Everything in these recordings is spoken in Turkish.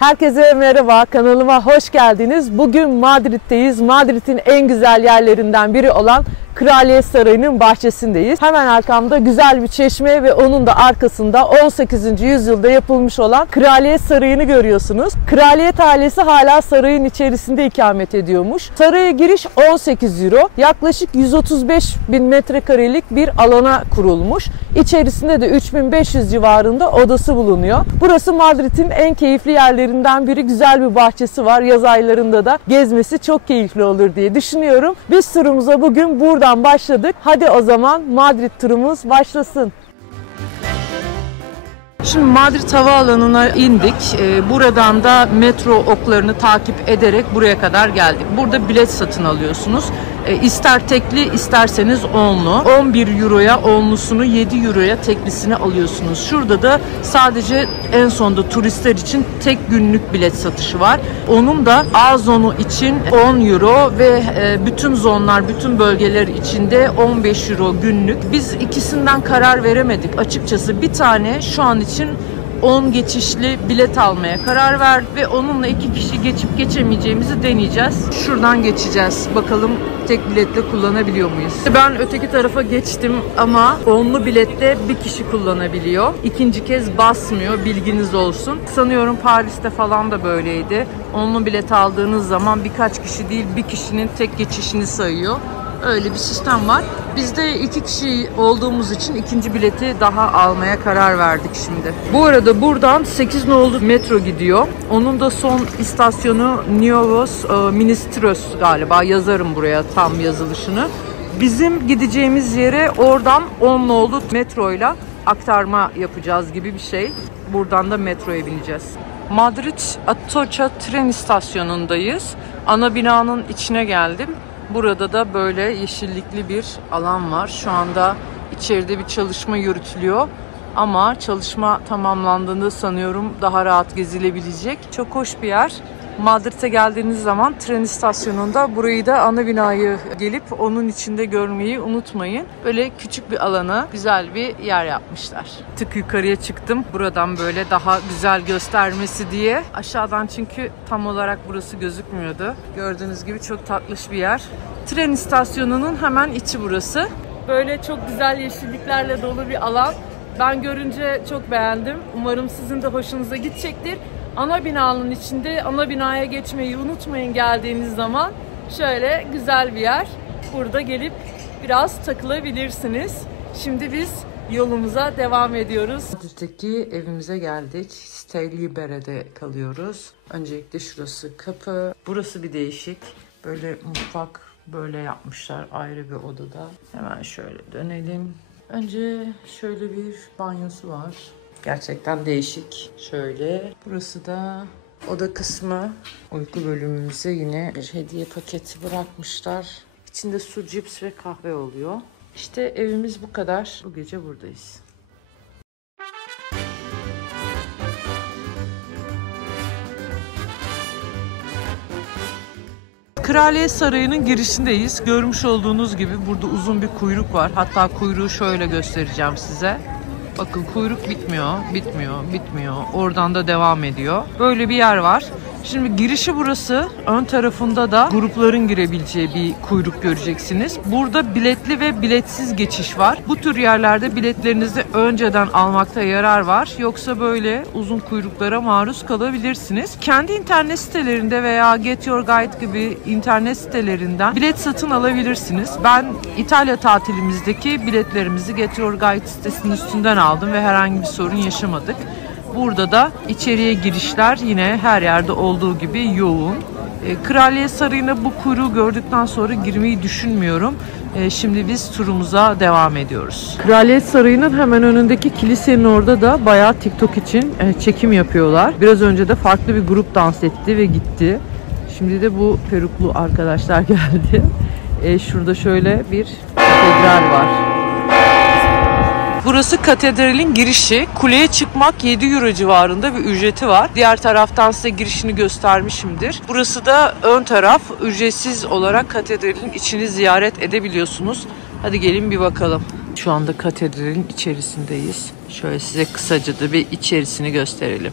Herkese merhaba, kanalıma hoş geldiniz. Bugün Madrid'deyiz. Madrid'in en güzel yerlerinden biri olan Kraliyet Sarayı'nın bahçesindeyiz. Hemen arkamda güzel bir çeşme ve onun da arkasında 18. yüzyılda yapılmış olan Kraliyet Sarayı'nı görüyorsunuz. Kraliyet ailesi hala sarayın içerisinde ikamet ediyormuş. Saraya giriş 18 euro. Yaklaşık 135 bin metrekarelik bir alana kurulmuş. İçerisinde de 3500 civarında odası bulunuyor. Burası Madrid'in en keyifli yerlerinden biri. Güzel bir bahçesi var. Yaz aylarında da gezmesi çok keyifli olur diye düşünüyorum. Biz turumuza bugün buradan başladık. Hadi o zaman Madrid turumuz başlasın. Şimdi Madrid Havaalanı'na indik. Buradan da metro oklarını takip ederek buraya kadar geldik. Burada bilet satın alıyorsunuz. İster tekli isterseniz onlu. 11 euroya onlusunu, 7 euroya teklisini alıyorsunuz. Şurada da sadece en sonda turistler için tek günlük bilet satışı var. Onun da A zonu için 10 euro ve bütün zonlar, bütün bölgeler için de 15 euro günlük. Biz ikisinden karar veremedik açıkçası. Bir tane şu an için 10 geçişli bilet almaya karar verdik ve onunla 2 kişi geçip geçemeyeceğimizi deneyeceğiz. Şuradan geçeceğiz. Bakalım tek biletle kullanabiliyor muyuz? Ben öteki tarafa geçtim ama onlu bilette bir kişi kullanabiliyor. İkinci kez basmıyor, bilginiz olsun. Sanıyorum Paris'te falan da böyleydi. Onlu bilet aldığınız zaman birkaç kişi değil bir kişinin tek geçişini sayıyor. Öyle bir sistem var. Biz de 2 kişi olduğumuz için ikinci bileti daha almaya karar verdik şimdi. Bu arada buradan 8 nolu metro gidiyor. Onun da son istasyonu Nuevos Ministros galiba. Yazarım buraya tam yazılışını. Bizim gideceğimiz yere oradan 10 nolu metroyla aktarma yapacağız gibi bir şey. Buradan da metroya bineceğiz. Madrid Atocha tren istasyonundayız. Ana binanın içine geldim. Burada da böyle yeşillikli bir alan var. Şu anda içeride bir çalışma yürütülüyor. Ama çalışma tamamlandığında sanıyorum daha rahat gezilebilecek. Çok hoş bir yer. Madrid'e geldiğiniz zaman tren istasyonunda burayı da ana binayı gelip onun içinde görmeyi unutmayın. Böyle küçük bir alana güzel bir yer yapmışlar. Tık yukarıya çıktım. Buradan böyle daha güzel göstermesi diye. Aşağıdan çünkü tam olarak burası gözükmüyordu. Gördüğünüz gibi çok tatlış bir yer. Tren istasyonunun hemen içi burası. Böyle çok güzel yeşilliklerle dolu bir alan. Ben görünce çok beğendim. Umarım sizin de hoşunuza gidecektir. Ana binanın içinde ana binaya geçmeyi unutmayın geldiğiniz zaman. Şöyle güzel bir yer. Burada gelip biraz takılabilirsiniz. Şimdi biz yolumuza devam ediyoruz. Madrid'deki evimize geldik. Stay Libere'de kalıyoruz. Öncelikle şurası kapı. Burası bir değişik. Böyle mutfak böyle yapmışlar ayrı bir odada. Hemen şöyle dönelim. Önce şöyle bir banyosu var. Gerçekten değişik. Şöyle. Burası da oda kısmı. Uyku bölümümüze yine bir hediye paketi bırakmışlar. İçinde su, cips ve kahve oluyor. İşte evimiz bu kadar. Bu gece buradayız. Kraliyet Sarayı'nın girişindeyiz. Görmüş olduğunuz gibi burada uzun bir kuyruk var. Hatta kuyruğu şöyle göstereceğim size. Bakın kuyruk bitmiyor. Oradan da devam ediyor. Böyle bir yer var. Şimdi girişi burası. Ön tarafında da grupların girebileceği bir kuyruk göreceksiniz. Burada biletli ve biletsiz geçiş var. Bu tür yerlerde biletlerinizi önceden almakta yarar var. Yoksa böyle uzun kuyruklara maruz kalabilirsiniz. Kendi internet sitelerinde veya Get Your Guide gibi internet sitelerinden bilet satın alabilirsiniz. Ben İtalya tatilimizdeki biletlerimizi Get Your Guide sitesinin üstünden aldım ve herhangi bir sorun yaşamadık. Burada da içeriye girişler yine her yerde olduğu gibi yoğun. Kraliyet Sarayı'na bu kuyruğu gördükten sonra girmeyi düşünmüyorum. Şimdi biz turumuza devam ediyoruz. Kraliyet Sarayı'nın hemen önündeki kilisenin orada da bayağı TikTok için çekim yapıyorlar. Biraz önce de farklı bir grup dans etti ve gitti. Şimdi de bu peruklu arkadaşlar geldi. Şurada şöyle bir katedral var. Burası katedralin girişi. Kuleye çıkmak 7 euro civarında bir ücreti var. Diğer taraftan size girişini göstermişimdir. Burası da ön taraf. Ücretsiz olarak katedralin içini ziyaret edebiliyorsunuz. Hadi gelin bir bakalım. Şu anda katedralin içerisindeyiz. Şöyle size kısaca da bir içerisini gösterelim.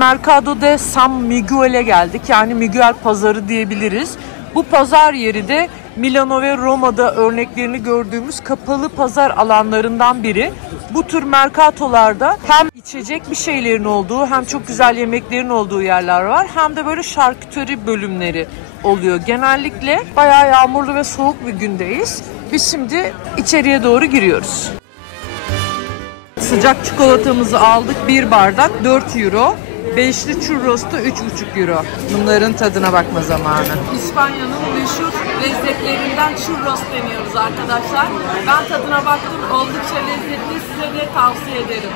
Mercado de San Miguel'e geldik. Yani Miguel Pazarı diyebiliriz. Bu pazar yeri de Milano ve Roma'da örneklerini gördüğümüz kapalı pazar alanlarından biri. Bu tür merkatolarda hem içecek bir şeylerin olduğu hem çok güzel yemeklerin olduğu yerler var. Hem de böyle şarküteri bölümleri oluyor. Genellikle bayağı yağmurlu ve soğuk bir gündeyiz. Biz şimdi içeriye doğru giriyoruz. Sıcak çikolatamızı aldık. Bir bardak 4 euro. Beşli churros da 3,5 euro. Bunların tadına bakma zamanı. İspanya'nın meşhur lezzetlerinden churros deniyoruz arkadaşlar. Ben tadına baktım. Oldukça lezzetli. Size de tavsiye ederim.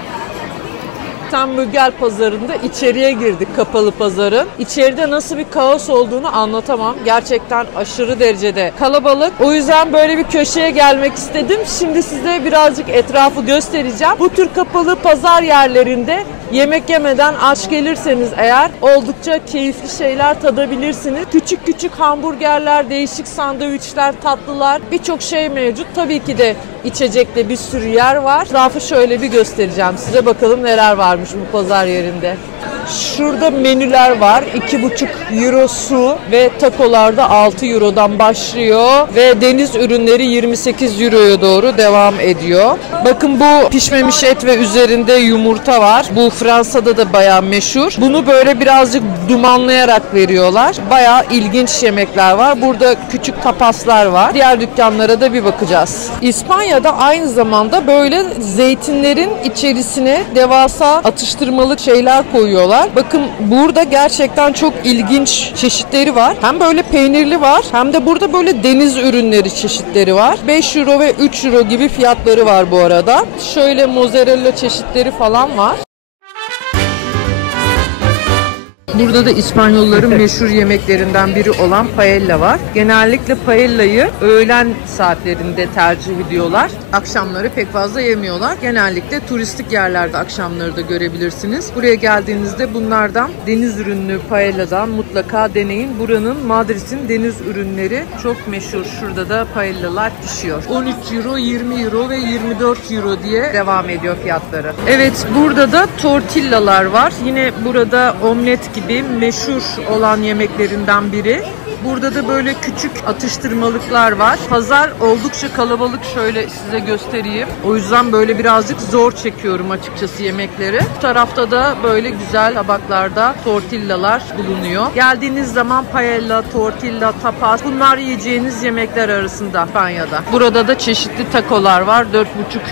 San Miguel pazarında içeriye girdik, kapalı pazarın. İçeride nasıl bir kaos olduğunu anlatamam. Gerçekten aşırı derecede kalabalık. O yüzden böyle bir köşeye gelmek istedim. Şimdi size birazcık etrafı göstereceğim. Bu tür kapalı pazar yerlerinde yemek yemeden aç gelirseniz eğer oldukça keyifli şeyler tadabilirsiniz. Küçük küçük hamburgerler, değişik sandviçler, tatlılar, birçok şey mevcut. Tabii ki de içecekte bir sürü yer var. Etrafı şöyle bir göstereceğim size. Bakalım neler varmış bu pazar yerinde. Şurada menüler var. 2,5 euro su ve takolar da 6 eurodan başlıyor. Ve deniz ürünleri 28 euroya doğru devam ediyor. Bakın bu pişmemiş et ve üzerinde yumurta var. Bu Fransa'da da bayağı meşhur. Bunu böyle birazcık dumanlayarak veriyorlar. Bayağı ilginç yemekler var. Burada küçük tapaslar var. Diğer dükkanlara da bir bakacağız. İspanya'da aynı zamanda böyle zeytinlerin içerisine devasa atıştırmalık şeyler koyuyorlar. Bakın burada gerçekten çok ilginç çeşitleri var. Hem böyle peynirli var hem de burada böyle deniz ürünleri çeşitleri var. 5 euro ve 3 euro gibi fiyatları var bu arada. Şöyle mozzarella çeşitleri falan var. Burada da İspanyolların meşhur yemeklerinden biri olan paella var. Genellikle paella'yı öğlen saatlerinde tercih ediyorlar. Akşamları pek fazla yemiyorlar. Genellikle turistik yerlerde akşamları da görebilirsiniz. Buraya geldiğinizde bunlardan deniz ürünlü paella'dan mutlaka deneyin. Buranın Madrid'in deniz ürünleri çok meşhur. Şurada da paellalar pişiyor. 13 euro, 20 euro ve 24 euro diye devam ediyor fiyatları. Evet, burada da tortillalar var. Yine burada omlet gibi meşhur olan yemeklerinden biri. Burada da böyle küçük atıştırmalıklar var. Pazar oldukça kalabalık, şöyle size göstereyim. O yüzden böyle birazcık zor çekiyorum açıkçası yemekleri. Bu tarafta da böyle güzel tabaklarda tortillalar bulunuyor. Geldiğiniz zaman paella, tortilla, tapas, bunlar yiyeceğiniz yemekler arasında İspanya'da. Burada da çeşitli takolar var.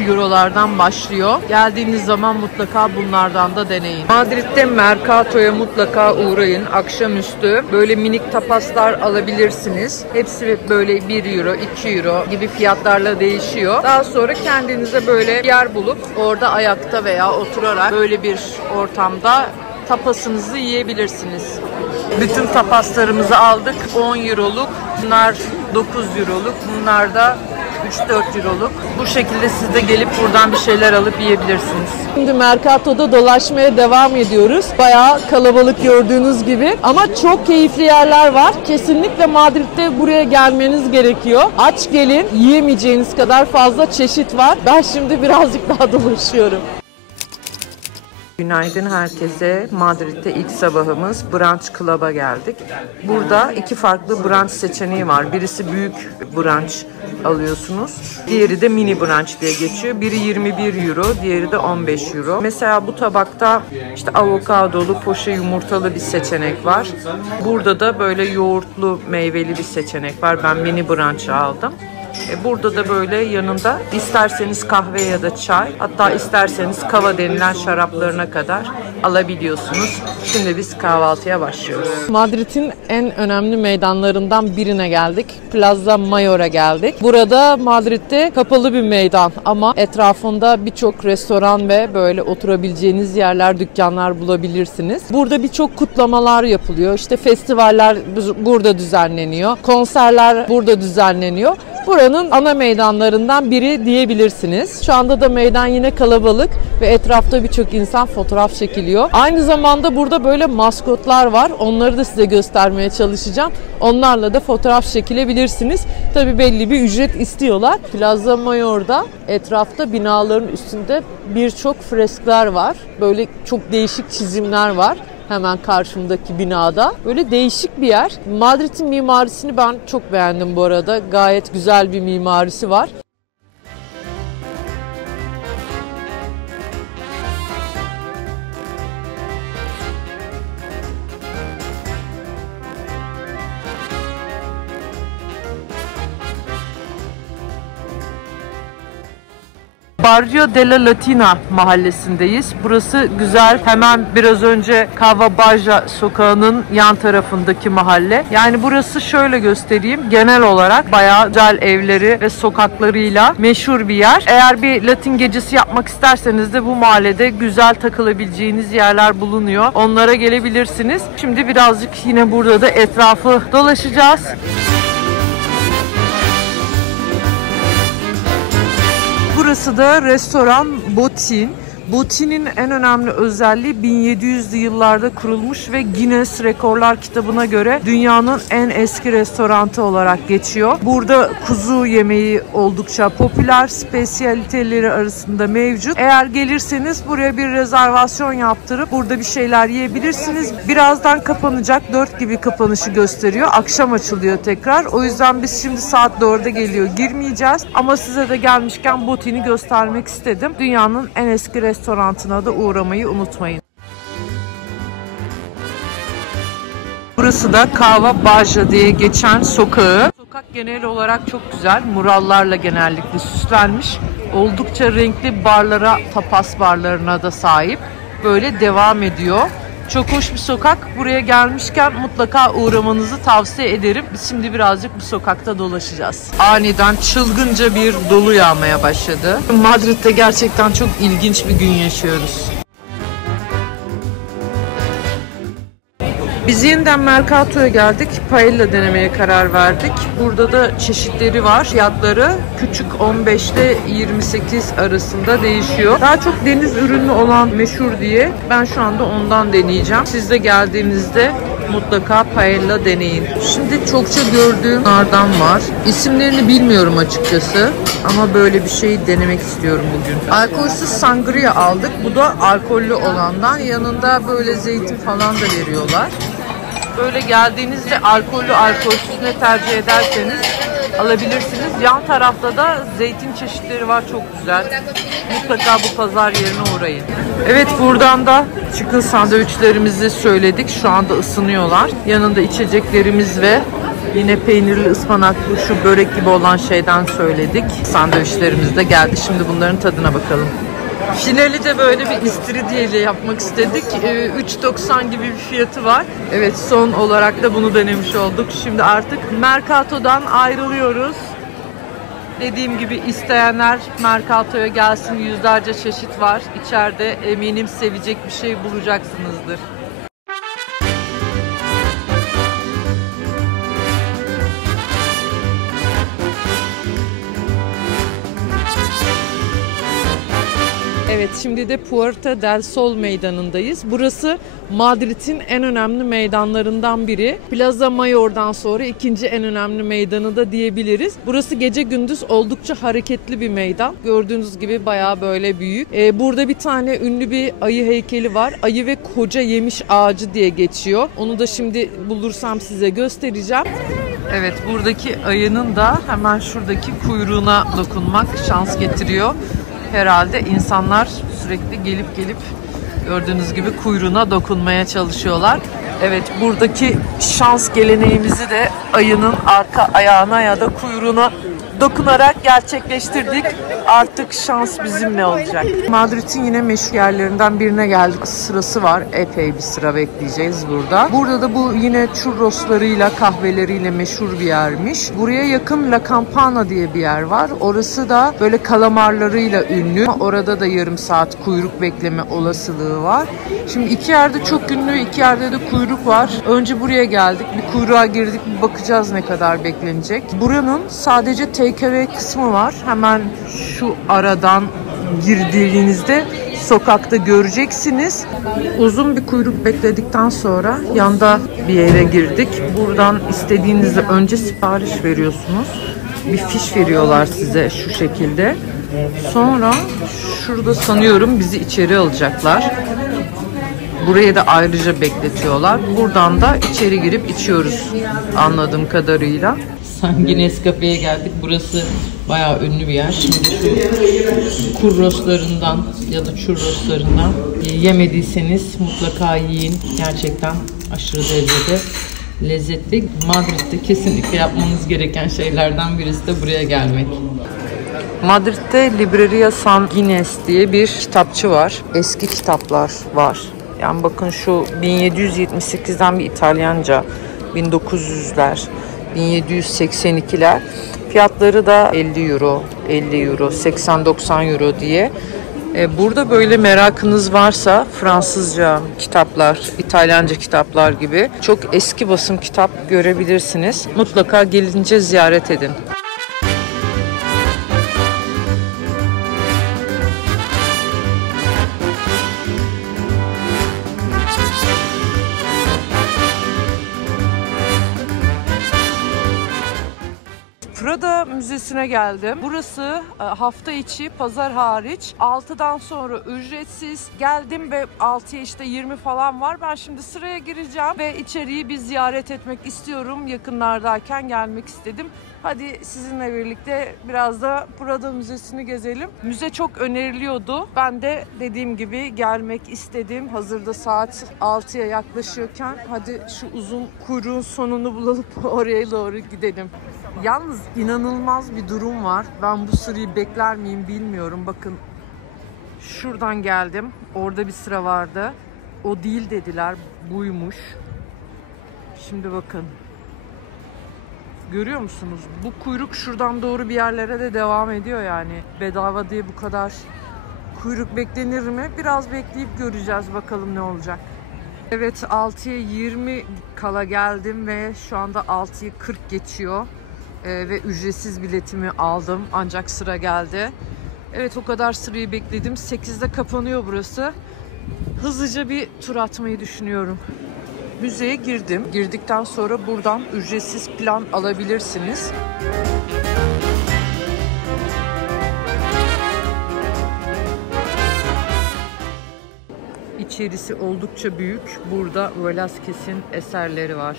4,5 eurolardan başlıyor. Geldiğiniz zaman mutlaka bunlardan da deneyin. Madrid'de Mercato'ya mutlaka uğrayın. Akşamüstü böyle minik tapaslar alabilirsiniz. Hepsi böyle 1 euro, 2 euro gibi fiyatlarla değişiyor. Daha sonra kendinize böyle bir yer bulup orada ayakta veya oturarak böyle bir ortamda tapasınızı yiyebilirsiniz. Bütün tapaslarımızı aldık. 10 euroluk. Bunlar 9 euroluk. Bunlar da 3-4 euroluk. Bu şekilde siz de gelip buradan bir şeyler alıp yiyebilirsiniz. Şimdi Mercato'da dolaşmaya devam ediyoruz. Bayağı kalabalık gördüğünüz gibi. Ama çok keyifli yerler var. Kesinlikle Madrid'de buraya gelmeniz gerekiyor. Aç gelin. Yiyemeyeceğiniz kadar fazla çeşit var. Ben şimdi birazcık daha dolaşıyorum. Günaydın herkese. Madrid'de ilk sabahımız Brunch Club'a geldik. Burada iki farklı brunch seçeneği var. Birisi büyük brunch alıyorsunuz. Diğeri de mini brunch diye geçiyor. Biri 21 euro, diğeri de 15 euro. Mesela bu tabakta işte avokadolu, poşe yumurtalı bir seçenek var. Burada da böyle yoğurtlu, meyveli bir seçenek var. Ben mini brunch'ı aldım. Burada da böyle yanında isterseniz kahve ya da çay, hatta isterseniz kava denilen şaraplarına kadar alabiliyorsunuz. Şimdi biz kahvaltıya başlıyoruz. Madrid'in en önemli meydanlarından birine geldik. Plaza Mayor'a geldik. Burada Madrid'de kapalı bir meydan ama etrafında birçok restoran ve böyle oturabileceğiniz yerler, dükkanlar bulabilirsiniz. Burada birçok kutlamalar yapılıyor. İşte festivaller burada düzenleniyor. Konserler burada düzenleniyor. Buranın ana meydanlarından biri diyebilirsiniz. Şu anda da meydan yine kalabalık ve etrafta birçok insan fotoğraf çekiliyor. Aynı zamanda burada böyle maskotlar var. Onları da size göstermeye çalışacağım. Onlarla da fotoğraf çekilebilirsiniz. Tabii belli bir ücret istiyorlar. Plaza Mayor'da etrafta binaların üstünde birçok freskler var. Böyle çok değişik çizimler var. hemen karşımdaki binada. Böyle değişik bir yer. Madrid'in mimarisini ben çok beğendim bu arada. Gayet güzel bir mimarisi var. Barrio de la Latina mahallesindeyiz. Burası güzel. Hemen biraz önce Cava Baja sokağının yan tarafındaki mahalle. Yani burası şöyle göstereyim. Genel olarak bayağı güzel evleri ve sokaklarıyla meşhur bir yer. Eğer bir Latin gecesi yapmak isterseniz de bu mahallede güzel takılabileceğiniz yerler bulunuyor. Onlara gelebilirsiniz. Şimdi birazcık yine burada da etrafı dolaşacağız. Burası da restoran Botín. Botín en önemli özelliği 1700'lü yıllarda kurulmuş ve Guinness Rekorlar kitabına göre dünyanın en eski restoranı olarak geçiyor. Burada kuzu yemeği oldukça popüler, spesiyaliteleri arasında mevcut. Eğer gelirseniz buraya bir rezervasyon yaptırıp burada bir şeyler yiyebilirsiniz. Birazdan kapanacak, 4 gibi kapanışı gösteriyor. Akşam açılıyor tekrar. O yüzden biz şimdi saat 4'e geliyor, girmeyeceğiz. Ama size de gelmişken Botín'i göstermek istedim. Dünyanın en eski restoranına da uğramayı unutmayın. Burası da Cava Baja diye geçen sokağı. Sokak genel olarak çok güzel. Murallarla genellikle süslenmiş. Oldukça renkli barlara, tapas barlarına da sahip. Böyle devam ediyor. Çok hoş bir sokak. Buraya gelmişken mutlaka uğramanızı tavsiye ederim. Biz şimdi birazcık bu sokakta dolaşacağız. Aniden çılgınca bir dolu yağmaya başladı. Madrid'de gerçekten çok ilginç bir gün yaşıyoruz. Biz yeniden Mercato'ya geldik. Paella denemeye karar verdik. Burada da çeşitleri var. Fiyatları küçük 15 ile 28 arasında değişiyor. Daha çok deniz ürünü olan meşhur diye ben şu anda ondan deneyeceğim. Siz de geldiğinizde mutlaka paella deneyin. Şimdi çokça gördüğüm bunlardan var. İsimlerini bilmiyorum açıkçası. Ama böyle bir şey denemek istiyorum bugün. Alkolsüz sangria aldık. Bu da alkollü olandan. Yanında böyle zeytin falan da veriyorlar. Böyle geldiğinizde alkollü alkolsüz ne tercih ederseniz alabilirsiniz. Yan tarafta da zeytin çeşitleri var, çok güzel. Mutlaka bu pazar yerine uğrayın. Evet, buradan da chicken sandviçlerimizi söyledik. Şu anda ısınıyorlar. Yanında içeceklerimiz ve yine peynirli ıspanaklı şu börek gibi olan şeyden söyledik. Sandviçlerimiz de geldi. Şimdi bunların tadına bakalım. Finali de böyle bir istiridye ile yapmak istedik. 3.90 gibi bir fiyatı var. Evet, son olarak da bunu denemiş olduk. Şimdi artık Mercato'dan ayrılıyoruz. Dediğim gibi isteyenler Mercato'ya gelsin. Yüzlerce çeşit var. İçeride eminim sevecek bir şey bulacaksınızdır. Evet, şimdi de Puerta del Sol meydanındayız. Burası Madrid'in en önemli meydanlarından biri. Plaza Mayor'dan sonra ikinci en önemli meydanı da diyebiliriz. Burası gece gündüz oldukça hareketli bir meydan. Gördüğünüz gibi bayağı böyle büyük. Burada bir tane ünlü bir ayı heykeli var. Ayı ve koca yemiş ağacı diye geçiyor. Onu da şimdi bulursam size göstereceğim. Evet, buradaki ayının da hemen şuradaki kuyruğuna dokunmak şans getiriyor. Herhalde insanlar sürekli gelip gördüğünüz gibi kuyruğuna dokunmaya çalışıyorlar. Evet, buradaki şans geleneğimizi de ayının arka ayağına ya da kuyruğuna dokunarak gerçekleştirdik. Artık şans bizimle olacak. Madrid'in yine meşhur yerlerinden birine geldik. Sırası var. Epey bir sıra bekleyeceğiz burada. Burada da bu yine churroslarıyla, kahveleriyle meşhur bir yermiş. Buraya yakın La Campana diye bir yer var. Orası da böyle kalamarlarıyla ünlü. Orada da yarım saat kuyruk bekleme olasılığı var. Şimdi iki yerde çok ünlü, iki yerde de kuyruk var. Önce buraya geldik. Bir kuyruğa girdik. Bir bakacağız ne kadar beklenecek. Buranın sadece takeaway kısmı var. Hemen şu aradan girdiğinizde sokakta göreceksiniz. Uzun bir kuyruk bekledikten sonra yanda bir yere girdik. Buradan istediğinizde önce sipariş veriyorsunuz. Bir fiş veriyorlar size şu şekilde. Sonra şurada sanıyorum bizi içeri alacaklar. Buraya da ayrıca bekletiyorlar. Buradan da içeri girip içiyoruz anladığım kadarıyla. Sanki Nescafe'ye geldik. Burası bayağı ünlü bir yer. Şimdi şu kurroslarından ya da churroslarından yemediyseniz mutlaka yiyin. Gerçekten aşırı derecede lezzetli. Madrid'de kesinlikle yapmanız gereken şeylerden birisi de buraya gelmek. Madrid'de Libreria San Ginés diye bir kitapçı var. Eski kitaplar var. Yani bakın şu 1778'den bir İtalyanca, 1900'ler, 1782'ler. Fiyatları da 50 euro, 50 euro, 80-90 euro diye. Burada böyle merakınız varsa Fransızca kitaplar, İtalyanca kitaplar gibi çok eski basım kitap görebilirsiniz. Mutlaka gelince ziyaret edin. Prada Müzesi'ne geldim. Burası hafta içi, pazar hariç 6'dan sonra ücretsiz. Geldim ve 6'ya işte 20 falan var. Ben şimdi sıraya gireceğim ve içeriği bir ziyaret etmek istiyorum. Yakınlardayken gelmek istedim. Hadi sizinle birlikte biraz da Prada Müzesi'ni gezelim. Müze çok öneriliyordu. Ben de dediğim gibi gelmek istedim. Hazırda saat 6'ya yaklaşıyorken hadi şu uzun kuyruğun sonunu bulalım, oraya doğru gidelim. Yalnız inanılmaz bir durum var. Ben bu sırayı bekler miyim bilmiyorum. Bakın şuradan geldim. Orada bir sıra vardı. O değil dediler. Buymuş. Şimdi bakın. Görüyor musunuz? Bu kuyruk şuradan doğru bir yerlere de devam ediyor yani. Bedava diye bu kadar kuyruk beklenir mi? Biraz bekleyip göreceğiz bakalım ne olacak. Evet, 6'ya 20 kala geldim ve şu anda 6'yı 40 geçiyor. Ve ücretsiz biletimi aldım ancak sıra geldi. Evet, o kadar sırayı bekledim. 8'de kapanıyor burası. Hızlıca bir tur atmayı düşünüyorum. Müzeye girdim. Girdikten sonra buradan ücretsiz plan alabilirsiniz. İçerisi oldukça büyük. Burada Velázquez'in eserleri var.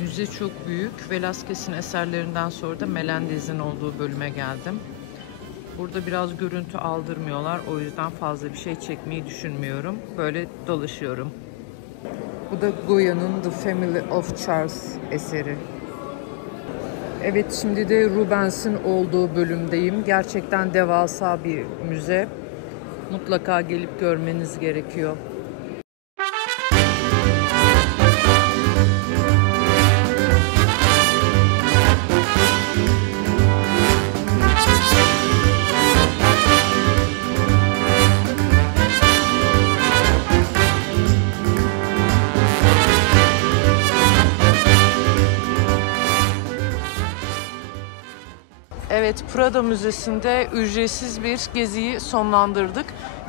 Müze çok büyük. Velázquez'in eserlerinden sonra da Melendez'in olduğu bölüme geldim. Burada biraz görüntü aldırmıyorlar. O yüzden fazla bir şey çekmeyi düşünmüyorum. Böyle dolaşıyorum. Bu da Goya'nın The Family of Charles eseri. Evet, şimdi de Rubens'in olduğu bölümdeyim. Gerçekten devasa bir müze. Mutlaka gelip görmeniz gerekiyor. Evet, Prada Müzesi'nde ücretsiz bir geziyi sonlandırdık.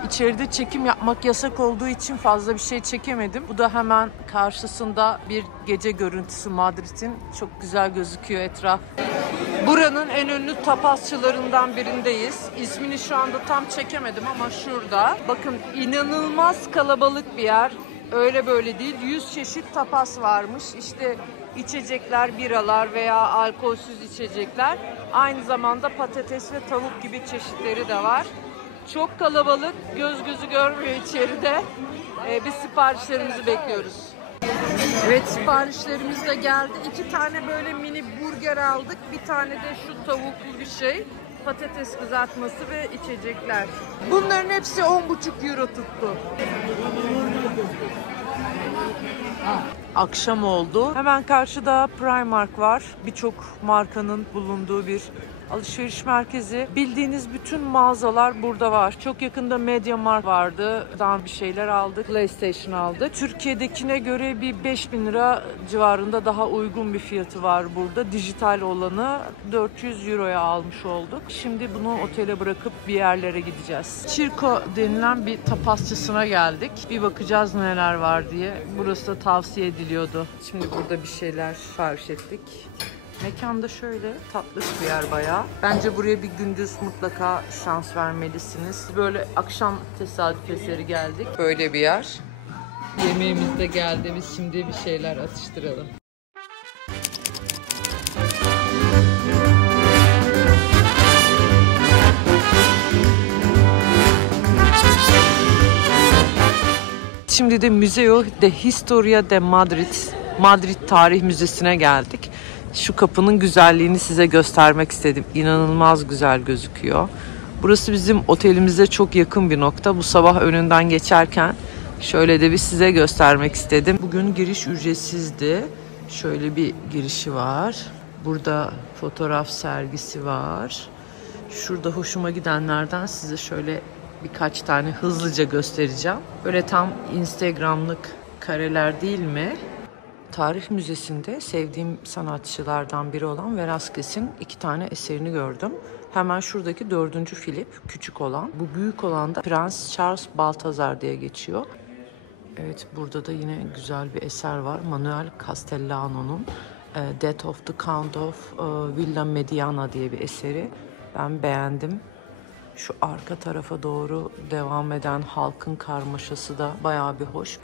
İçeride çekim yapmak yasak olduğu için fazla bir şey çekemedim. Bu da hemen karşısında bir gece görüntüsü Madrid'in. Çok güzel gözüküyor etraf. Buranın en ünlü tapasçılarından birindeyiz. İsmini şu anda tam çekemedim ama şurada. Bakın, inanılmaz kalabalık bir yer. Öyle böyle değil. 100 çeşit tapas varmış. İşte içecekler, biralar veya alkolsüz içecekler. Aynı zamanda patates ve tavuk gibi çeşitleri de var. Çok kalabalık, göz gözü görmüyor içeride. Biz siparişlerimizi bekliyoruz. Evet, siparişlerimiz de geldi. 2 tane böyle mini burger aldık. Bir tane de şu tavuklu bir şey. Patates kızartması ve içecekler. Bunların hepsi 10,5 euro tuttu. Akşam oldu. Hemen karşıda Primark var. Birçok markanın bulunduğu bir alışveriş merkezi. Bildiğiniz bütün mağazalar burada var. Çok yakında MediaMarkt vardı. Buradan bir şeyler aldık. PlayStation aldık. Türkiye'dekine göre bir 5.000 lira civarında daha uygun bir fiyatı var burada. Dijital olanı 400 euroya almış olduk. Şimdi bunu otele bırakıp bir yerlere gideceğiz. Circo denilen bir tapasçısına geldik. Bir bakacağız neler var diye. Burası da tavsiye ediliyordu. Şimdi burada bir şeyler sipariş ettik. Mekanda şöyle tatlış bir yer bayağı. Bence buraya bir gündüz mutlaka şans vermelisiniz. Böyle akşam tesadüf eseri geldik. Böyle bir yer. Yemeğimiz de geldi. Biz şimdi bir şeyler atıştıralım. Şimdi de Museo de Historia de Madrid Tarih Müzesi'ne geldik. Şu kapının güzelliğini size göstermek istedim. İnanılmaz güzel gözüküyor. Burası bizim otelimize çok yakın bir nokta. Bu sabah önünden geçerken şöyle de bir size göstermek istedim. Bugün giriş ücretsizdi. Şöyle bir girişi var. Burada fotoğraf sergisi var. Şurada hoşuma gidenlerden size şöyle birkaç tane hızlıca göstereceğim. Böyle tam Instagram'lık kareler değil mi? Tarih Müzesi'nde sevdiğim sanatçılardan biri olan Velázquez'in 2 tane eserini gördüm. Hemen şuradaki 4. Philip, küçük olan. Bu büyük olan da Prens Charles Balthazar diye geçiyor. Evet, burada da yine güzel bir eser var. Manuel Castellano'nun Death of the Count of Villa Mediana diye bir eseri. Ben beğendim. Şu arka tarafa doğru devam eden halkın karmaşası da bayağı bir hoş.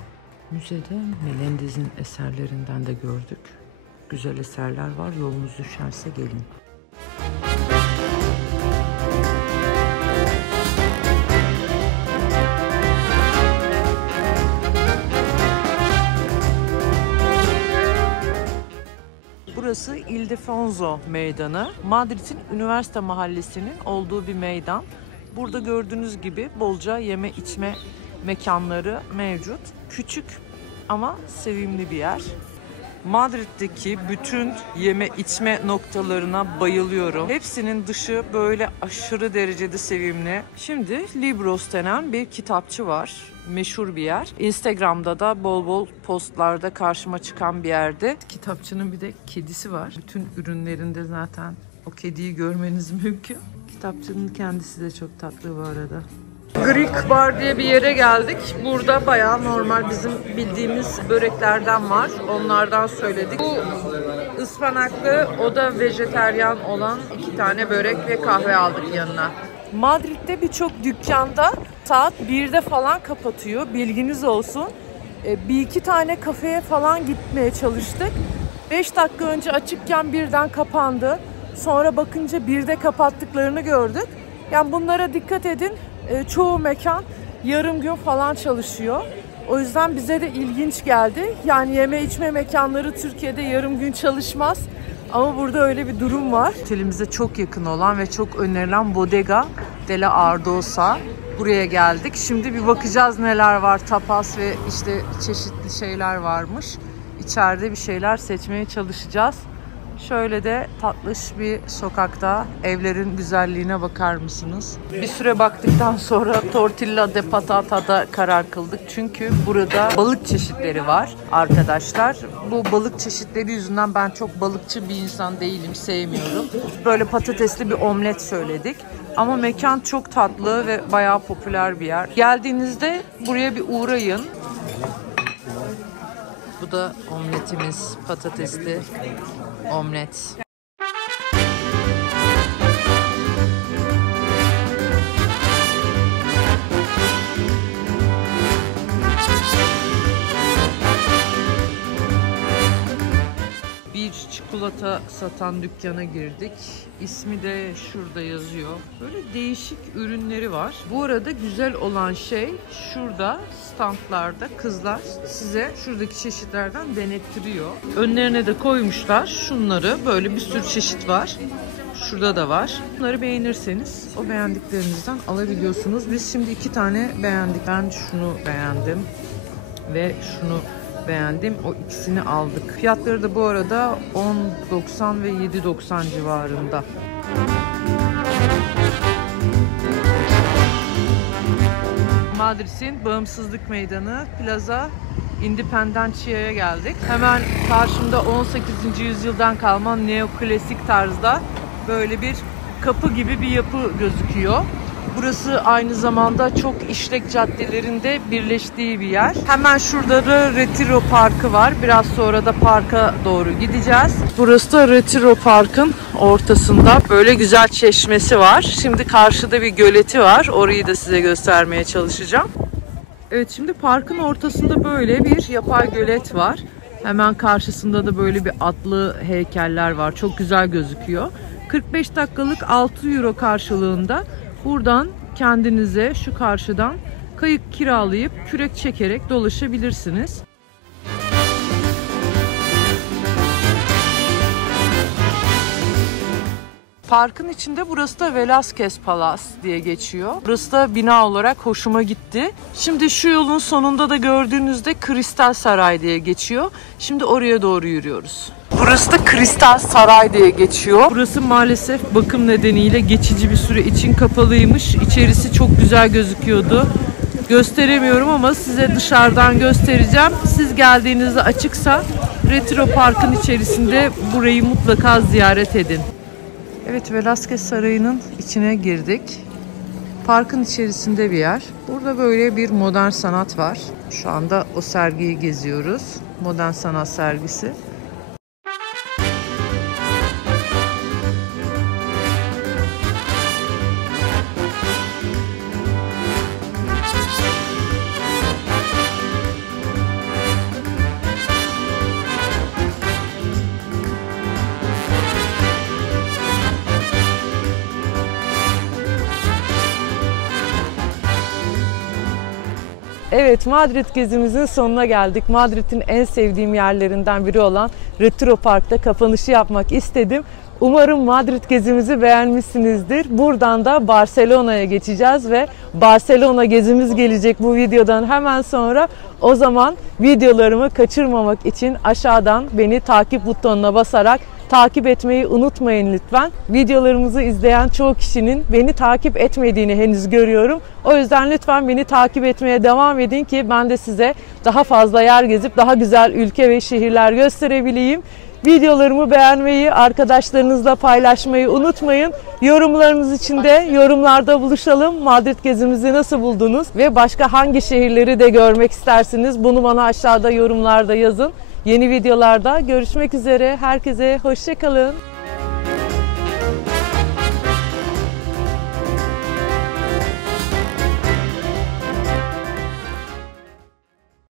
Müzede Melendez'in eserlerinden de gördük. Güzel eserler var. Yolunuz düşerse gelin. Burası Ildefonso Meydanı. Madrid'in Üniversite Mahallesi'nin olduğu bir meydan. Burada gördüğünüz gibi bolca yeme içme mekanları mevcut. Küçük ama sevimli bir yer. Madrid'deki bütün yeme içme noktalarına bayılıyorum. Hepsinin dışı böyle aşırı derecede sevimli. Şimdi Libros denen bir kitapçı var. Meşhur bir yer. Instagram'da da bol bol postlarda karşıma çıkan bir yerde. Kitapçının bir de kedisi var. Bütün ürünlerinde zaten o kediyi görmeniz mümkün. Kitapçının kendisi de çok tatlı bu arada. Greek Bar diye bir yere geldik. Burada bayağı normal bizim bildiğimiz böreklerden var. Onlardan söyledik. Bu ıspanaklı, o da vejeteryan olan 2 tane börek ve kahve aldık yanına. Madrid'de birçok dükkanda saat 1'de falan kapatıyor. Bilginiz olsun. Bir iki tane kafeye falan gitmeye çalıştık. 5 dakika önce açıkken birden kapandı. Sonra bakınca 1'de kapattıklarını gördük. Yani bunlara dikkat edin. Çoğu mekan yarım gün falan çalışıyor. O yüzden bize de ilginç geldi. Yani yeme içme mekanları Türkiye'de yarım gün çalışmaz. Ama burada öyle bir durum var. Otelimize çok yakın olan ve çok önerilen Bodega de la Ardosa. Buraya geldik. Şimdi bir bakacağız neler var. Tapas ve işte çeşitli şeyler varmış. İçeride bir şeyler seçmeye çalışacağız. Şöyle de tatlış bir sokakta evlerin güzelliğine bakar mısınız? Bir süre baktıktan sonra tortilla de patatada karar kıldık. Çünkü burada balık çeşitleri var arkadaşlar. Bu balık çeşitleri yüzünden ben çok balıkçı bir insan değilim, sevmiyorum. Böyle patatesli bir omlet söyledik. Ama mekan çok tatlı ve bayağı popüler bir yer. Geldiğinizde buraya bir uğrayın. Bu da omletimiz, patatesli omlet. Bir çikolata satan dükkana girdik. İsmi de şurada yazıyor. Böyle değişik ürünleri var. Bu arada güzel olan şey şurada standlarda kızlar size şuradaki çeşitlerden denettiriyor. Önlerine de koymuşlar şunları. Böyle bir sürü çeşit var. Şurada da var. Bunları beğenirseniz o beğendiklerinizden alabiliyorsunuz. Biz şimdi 2 tane beğendik. Ben şunu beğendim ve şunu beğendim. O ikisini aldık. Fiyatları da bu arada 10.90 ve 7.90 civarında. Madrid'in Bağımsızlık Meydanı Plaza Independencia'ya geldik. Hemen karşımda 18. yüzyıldan kalma neoklasik tarzda böyle bir kapı gibi bir yapı gözüküyor. Burası aynı zamanda çok işlek caddelerinde birleştiği bir yer. Hemen şurada da Retiro Parkı var. Biraz sonra da parka doğru gideceğiz. Burası da Retiro Park'ın ortasında. Böyle güzel çeşmesi var. Şimdi karşıda bir göleti var. Orayı da size göstermeye çalışacağım. Evet, şimdi parkın ortasında böyle bir yapay gölet var. Hemen karşısında da böyle bir atlı heykeller var. Çok güzel gözüküyor. 45 dakikalık 6 euro karşılığında buradan kendinize şu karşıdan kayık kiralayıp kürek çekerek dolaşabilirsiniz. Parkın içinde burası da Velázquez Palace diye geçiyor. Burası da bina olarak hoşuma gitti. Şimdi şu yolun sonunda da gördüğünüzde Kristal Saray diye geçiyor. Şimdi oraya doğru yürüyoruz. Burası da Kristal Saray diye geçiyor. Burası maalesef bakım nedeniyle geçici bir süre için kapalıymış. İçerisi çok güzel gözüküyordu. Gösteremiyorum ama size dışarıdan göstereceğim. Siz geldiğinizde açıksa Retiro Park'ın içerisinde burayı mutlaka ziyaret edin. Evet, Velázquez Sarayı'nın içine girdik. Parkın içerisinde bir yer. Burada böyle bir modern sanat var. Şu anda o sergiyi geziyoruz. Modern sanat sergisi. Evet, Madrid gezimizin sonuna geldik. Madrid'in en sevdiğim yerlerinden biri olan Retiro Park'ta kapanışı yapmak istedim. Umarım Madrid gezimizi beğenmişsinizdir. Buradan da Barcelona'ya geçeceğiz ve Barcelona gezimiz gelecek bu videodan hemen sonra. O zaman videolarımı kaçırmamak için aşağıdan beni takip butonuna basarak takip etmeyi unutmayın lütfen. Videolarımızı izleyen çoğu kişinin beni takip etmediğini henüz görüyorum. O yüzden lütfen beni takip etmeye devam edin ki ben de size daha fazla yer gezip daha güzel ülke ve şehirler gösterebileyim. Videolarımı beğenmeyi, arkadaşlarınızla paylaşmayı unutmayın. Yorumlarınız için de yorumlarda buluşalım. Madrid gezimizi nasıl buldunuz ve başka hangi şehirleri de görmek istersiniz? Bunu bana aşağıda yorumlarda yazın. Yeni videolarda görüşmek üzere. Herkese hoşça kalın.